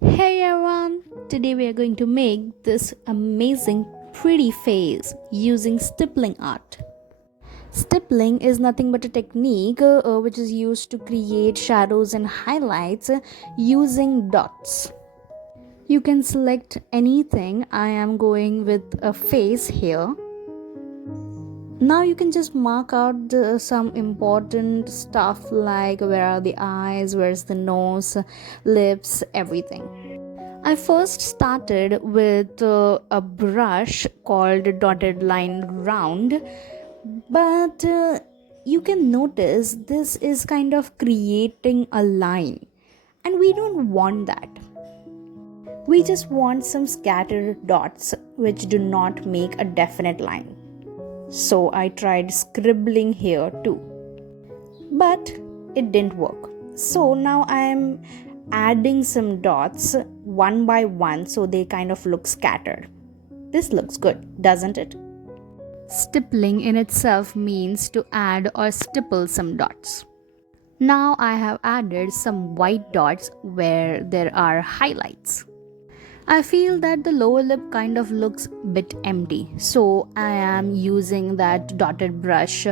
Hey everyone! Today we are going to make this amazing pretty face using stippling art. Stippling is nothing but a technique which is used to create shadows and highlights using dots. You can select anything. I am going with a face here. Now you can just mark out some important stuff like where are the eyes, where's the nose, lips, everything. I first started with a brush called Dotted Line Round, but you can notice this is kind of creating a line, and we don't want that. We just want some scattered dots which do not make a definite line. So I tried scribbling here too, but it didn't work. So now I am adding some dots one by one so they kind of look scattered. This looks good, doesn't it? Stippling in itself means to add or stipple some dots. Now I have added some white dots where there are highlights. I feel that the lower lip kind of looks a bit empty, so I am using that dotted brush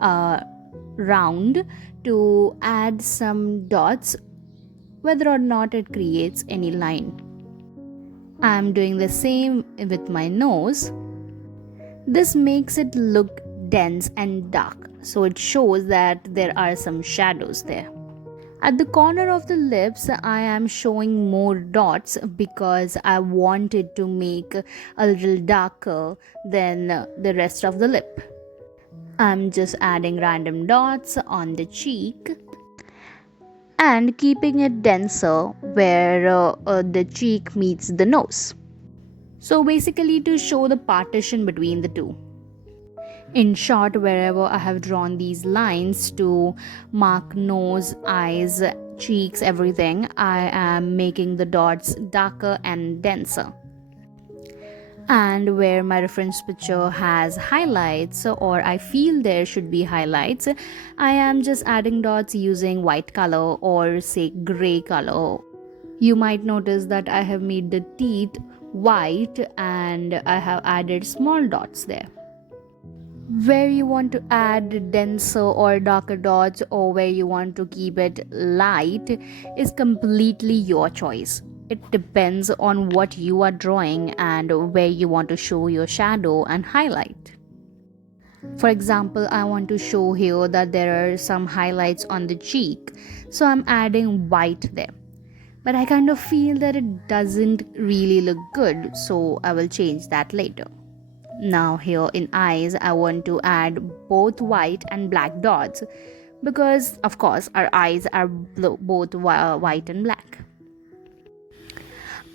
round to add some dots whether or not it creates any line. I am doing the same with my nose. This makes it look dense and dark, so it shows that there are some shadows there. At the corner of the lips, I am showing more dots because I wanted to make a little darker than the rest of the lip. I'm just adding random dots on the cheek and keeping it denser where the cheek meets the nose. So basically, to show the partition between the two. In short, wherever I have drawn these lines to mark nose, eyes, cheeks, everything, I am making the dots darker and denser. And where my reference picture has highlights, or I feel there should be highlights, I am just adding dots using white color or say gray color. You might notice that I have made the teeth white and I have added small dots there. Where you want to add denser or darker dots, or where you want to keep it light, is completely your choice. It depends on what you are drawing and where you want to show your shadow and highlight. For example, I want to show here that there are some highlights on the cheek, so I'm adding white there. But I kind of feel that it doesn't really look good, so I will change that later. Now here in eyes, I want to add both white and black dots because of course our eyes are both white and black.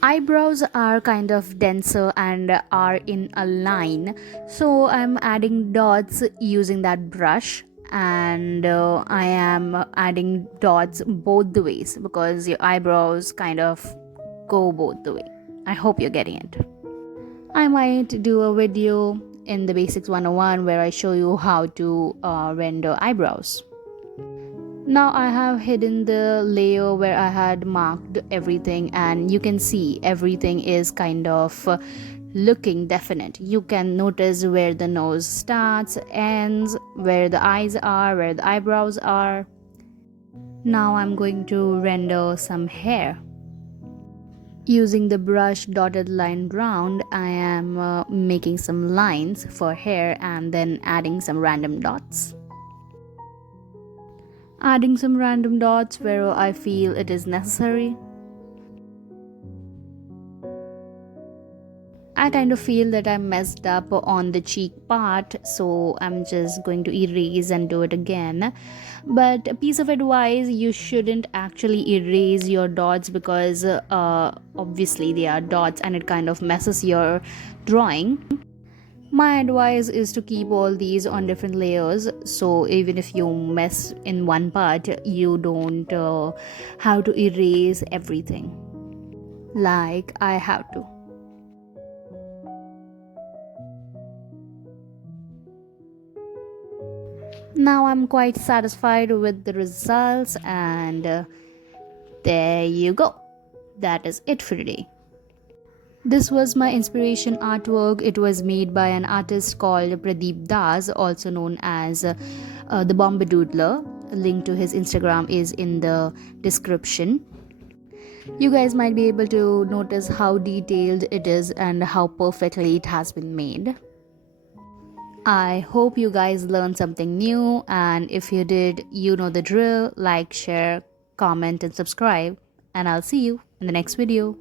Eyebrows are kind of denser and are in a line, so I'm adding dots using that brush, and I am adding dots both the ways because your eyebrows kind of go both the way. I hope you're getting it. I might do a video in the Basics 101 where I show you how to render eyebrows. Now I have hidden the layer where I had marked everything, and you can see everything is kind of looking definite. You can notice where the nose starts, ends, where the eyes are, where the eyebrows are. Now I'm going to render some hair. Using the brush dotted line round, I am making some lines for hair and then adding some random dots. Adding some random dots where I feel it is necessary. I kind of feel that I messed up on the cheek part, so I'm just going to erase and do it again. But a piece of advice, you shouldn't actually erase your dots because obviously they are dots and it kind of messes your drawing. My advice is to keep all these on different layers, so even if you mess in one part, you don't have to erase everything like I have to. Now I'm quite satisfied with the results, and there you go. that is it for today. This was my inspiration artwork. It was made by an artist called Pradeep Das, also known as the Bombay Doodler. A link to his Instagram is in the description. You guys might be able to notice how detailed it is and how perfectly it has been made. I hope you guys learned something new, and if you did, you know the drill. Like, share, comment, and subscribe. And I'll see you in the next video.